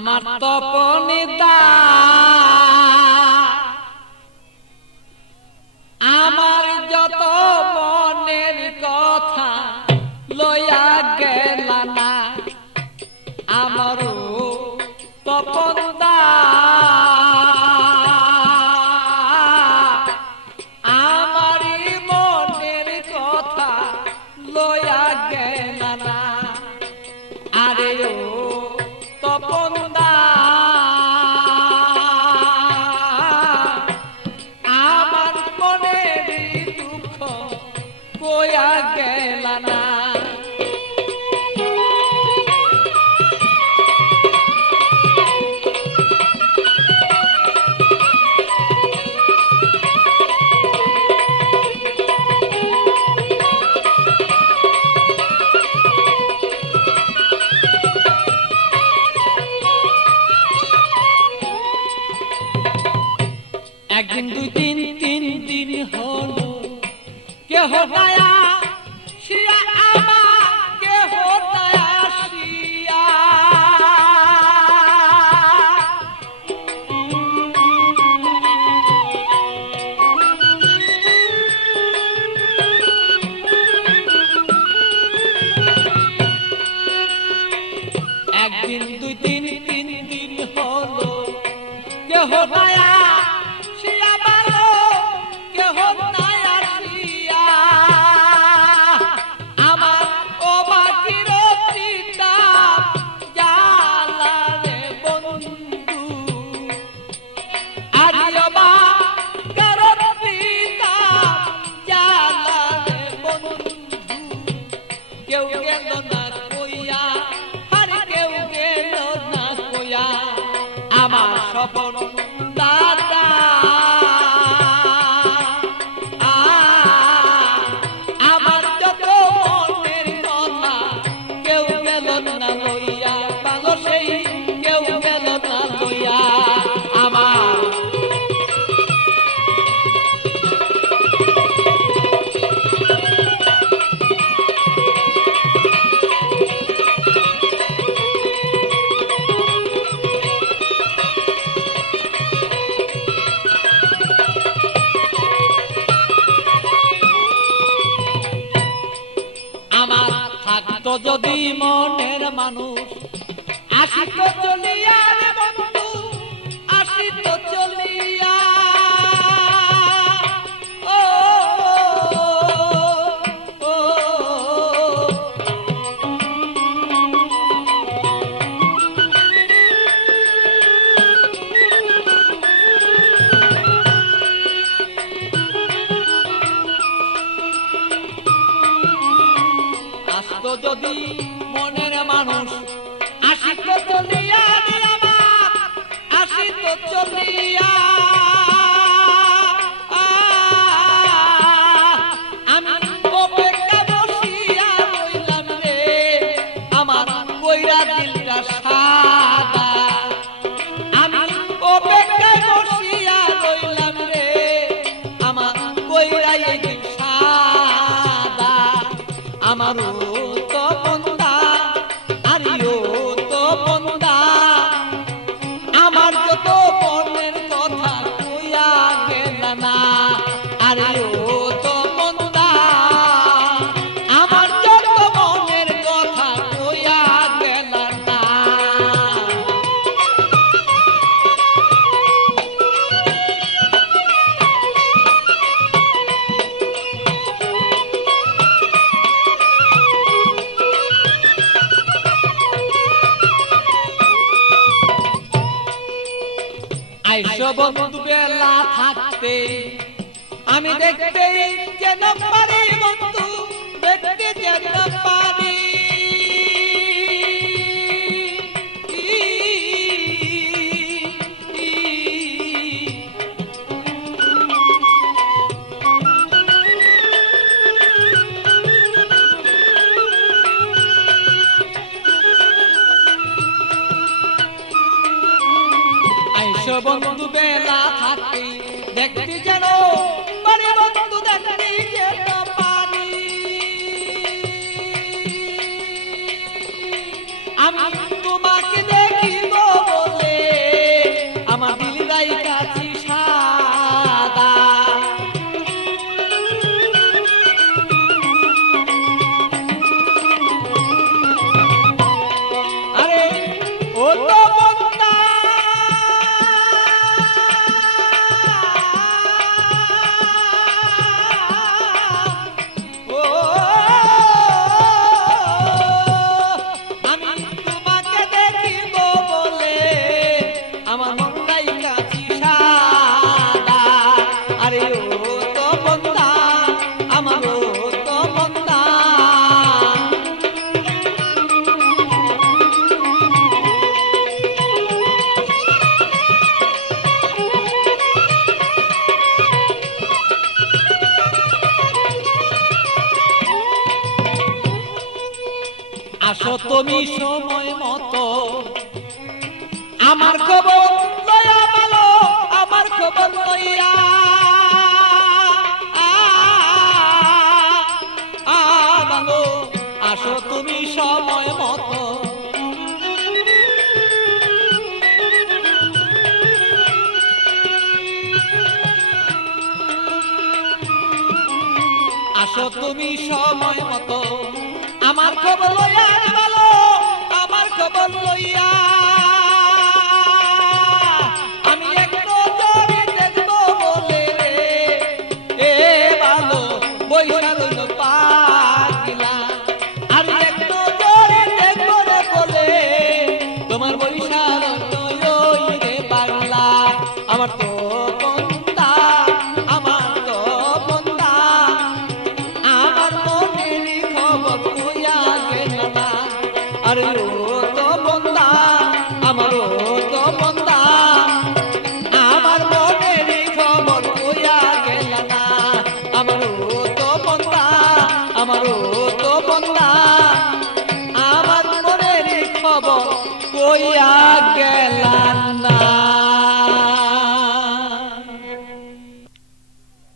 আমার তপনিতা আমার যত মনের কথা লইয়া গেল না আমারও তপনদা আমারই মনের কথা লইয়া গেল না আরে ও তপনদা আমার মনের দুঃখ কইয়া গেল না একদিন দুই দিন তিন দিন হলো কেহ দয়া শিয়া আমার কেহ দয়া শিয়া একদিন দুই দিন তিন দিন হলো কেহ দয়া আমার সপন দাদা আমার যত মনের কথা কেউ গেল না লইয়া ভালো সেই কেউ গেল না লইয়া আমার থাকতো যদি মনের মানুষ আসিত চলিয়া রে বন্ধু আসিত চলিয়া ও ও আসতো যদি মনের মানুষ আসিত চলিয়া আমার আসিত চলিয়া আমি অপেক্ষা বসিয়া রইলাম রে আমার কইরা দিলটা সাদা আমি অপেক্ষা বসিয়া রইলাম রে আমার কইরা এই দিল সাদা আমারও তপনদা আরিও তপনদা আমার যত মনের কথা কইয়া গেল না আরিও তপনদা আমার যত মনের কথা কইয়া গেল না আইসো বন্ধু বেলা থাকতে আমি দেখতে যেন পারি বন্ধু দেখতে যেন পারি আইসো বন্ধু বেলা থাকতে দেখতে যেন পারি বন্ধু দেখতে যেন পারি আমি তোমাকে দেখিব আসো তুমি সময় মতো আমার খবর লইয়া ভালো আমার খবর লইয়া ভালো আসো তুমি সময় মতো আসো তুমি সময় মতো আমার খবর লইয়া ভালো আমার খবর লইয়া আমি একটু জমি দেখবো বলে এ ভালো বৈশা রইল পাগলা আমি একটু জমি দেখবো রে বলে তোমার বৈশা রইল রে পাগলা আমার তো বন্ধা আমার তো বন্ধা আমার মনের খবর কইয়া গেল না আরে ও তো বন্ধা আমার ও তো বন্ধা আমার মনের খবর কইয়া গেল না আমার ও তো বন্ধা আমার ও তো বন্ধা আমার মনের খবর কইয়া গেল